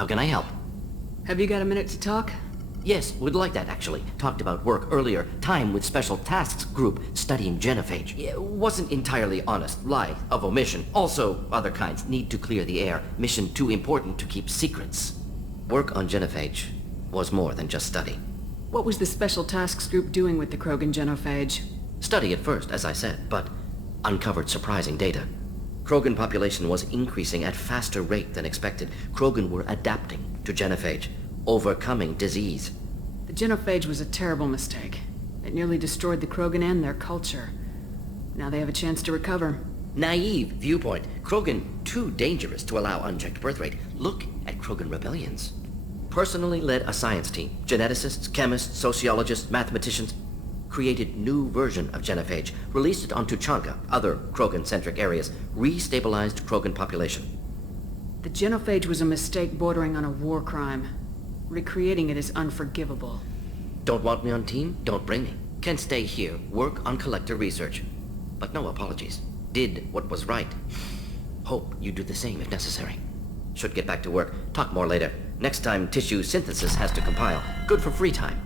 How can I help? Have you got a minute to talk? Yes, would like that actually. Talked about work earlier. Time with Special Tasks Group studying genophage. Wasn't entirely honest. Lie of omission. Also, other kinds. Need to clear the air. Mission too important to keep secrets. Work on genophage was more than just study. What was the Special Tasks Group doing with the Krogan genophage? Study at first, as I said, but uncovered surprising data. Krogan population was increasing at faster rate than expected. Krogan were adapting to genophage, overcoming disease. The genophage was a terrible mistake. It nearly destroyed the Krogan and their culture. Now they have a chance to recover. Naive viewpoint. Krogan too dangerous to allow unchecked birth rate. Look at Krogan rebellions. Personally led a science team. Geneticists, chemists, sociologists, mathematicians. Created new version of genophage. Released it on Tuchanka, other Krogan-centric areas. Restabilized Krogan population. The genophage was a mistake bordering on a war crime. Recreating it is unforgivable. Don't want me on team? Don't bring me. Can stay here, work on collector research. But no apologies. Did what was right. Hope you do the same if necessary. Should get back to work. Talk more later. Next time tissue synthesis has to compile. Good for free time.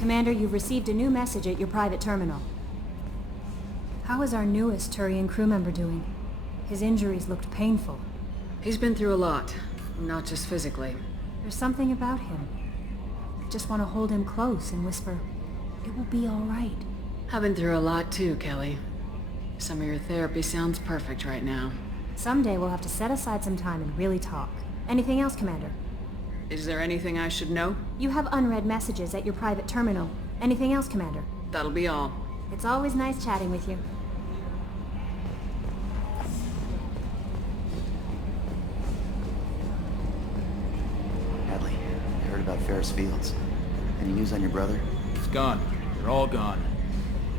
Commander, you've received a new message at your private terminal. How is our newest Turian crew member doing? His injuries looked painful. He's been through a lot, not just physically. There's something about him. I just want to hold him close and whisper, "It will be all right." I've been through a lot too, Kelly. Some of your therapy sounds perfect right now. Someday we'll have to set aside some time and really talk. Anything else, Commander? Is there anything I should know? You have unread messages at your private terminal. Anything else, Commander? That'll be all. It's always nice chatting with you. Hadley, I heard about Ferris Fields. Any news on your brother? It's gone. They're all gone.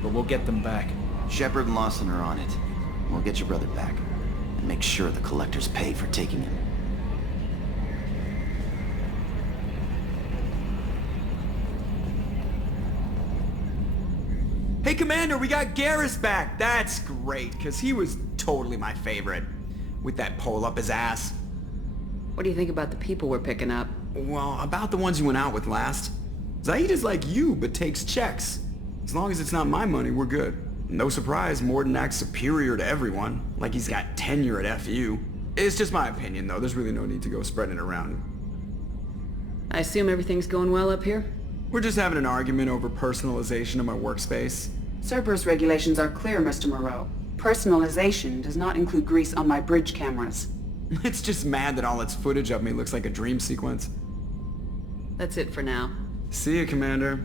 But we'll get them back. Shepard and Lawson are on it. We'll get your brother back. And make sure the collectors pay for taking him. Hey, Commander, we got Garrus back! That's great, because he was totally my favorite. With that pole up his ass. What do you think about the people we're picking up? Well, about the ones you went out with last. Zaid is like you, but takes checks. As long as it's not my money, we're good. No surprise, Mordin acts superior to everyone, like he's got tenure at FU. It's just my opinion, though. There's really no need to go spreading it around. I assume everything's going well up here? We're just having an argument over personalization of my workspace. Cerberus regulations are clear, Mr. Moreau. Personalization does not include grease on my bridge cameras. It's just mad that all its footage of me looks like a dream sequence. That's it for now. See ya, Commander.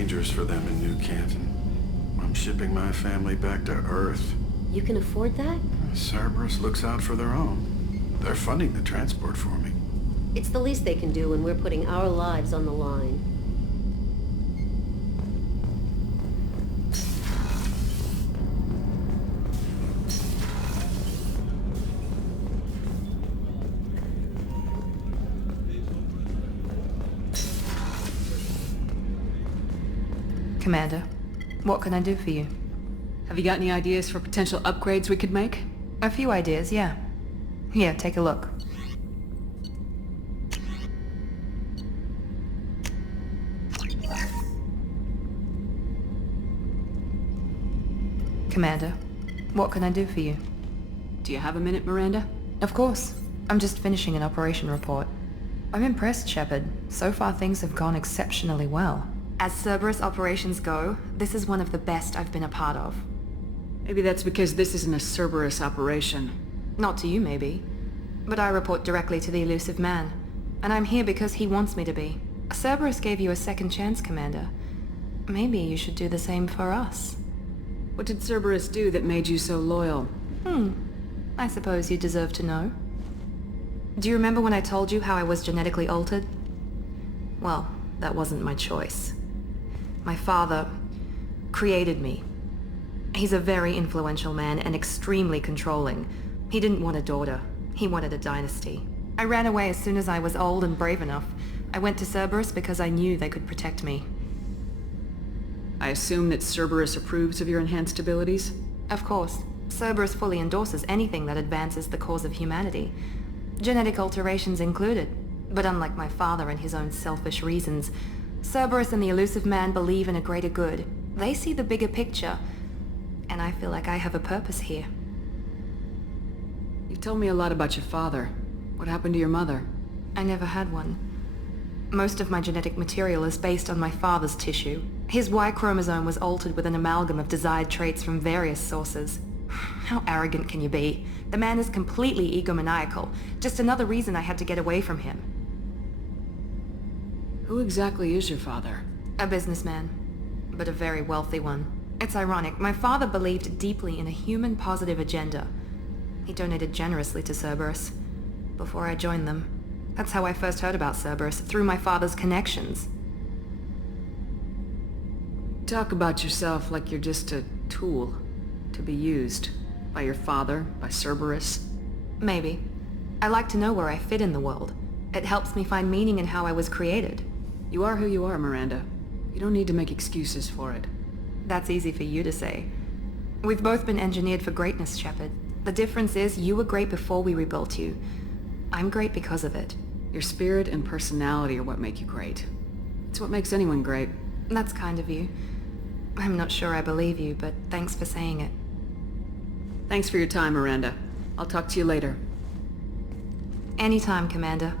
dangerous for them in New Canton. I'm shipping my family back to Earth. You can afford that? Cerberus looks out for their own. They're funding the transport for me. It's the least they can do when we're putting our lives on the line. Commander, what can I do for you? Have you got any ideas for potential upgrades we could make? A few ideas, yeah. Here, take a look. Commander, what can I do for you? Do you have a minute, Miranda? Of course. I'm just finishing an operation report. I'm impressed, Shepard. So far things have gone exceptionally well. As Cerberus operations go, this is one of the best I've been a part of. Maybe that's because this isn't a Cerberus operation. Not to you, maybe. But I report directly to the Elusive Man. And I'm here because he wants me to be. Cerberus gave you a second chance, Commander. Maybe you should do the same for us. What did Cerberus do that made you so loyal? I suppose you deserve to know. Do you remember when I told you how I was genetically altered? Well, that wasn't my choice. My father created me. He's a very influential man and extremely controlling. He didn't want a daughter. He wanted a dynasty. I ran away as soon as I was old and brave enough. I went to Cerberus because I knew they could protect me. I assume that Cerberus approves of your enhanced abilities? Of course. Cerberus fully endorses anything that advances the cause of humanity. Genetic alterations included. But unlike my father and his own selfish reasons, Cerberus and the Elusive Man believe in a greater good. They see the bigger picture, and I feel like I have a purpose here. You've told me a lot about your father. What happened to your mother? I never had one. Most of my genetic material is based on my father's tissue. His Y chromosome was altered with an amalgam of desired traits from various sources. How arrogant can you be? The man is completely egomaniacal. Just another reason I had to get away from him. Who exactly is your father? A businessman, but a very wealthy one. It's ironic. My father believed deeply in a human-positive agenda. He donated generously to Cerberus before I joined them. That's how I first heard about Cerberus, through my father's connections. Talk about yourself like you're just a tool to be used by your father, by Cerberus. Maybe. I like to know where I fit in the world. It helps me find meaning in how I was created. You are who you are, Miranda. You don't need to make excuses for it. That's easy for you to say. We've both been engineered for greatness, Shepard. The difference is you were great before we rebuilt you. I'm great because of it. Your spirit and personality are what make you great. It's what makes anyone great. That's kind of you. I'm not sure I believe you, but thanks for saying it. Thanks for your time, Miranda. I'll talk to you later. Anytime, Commander.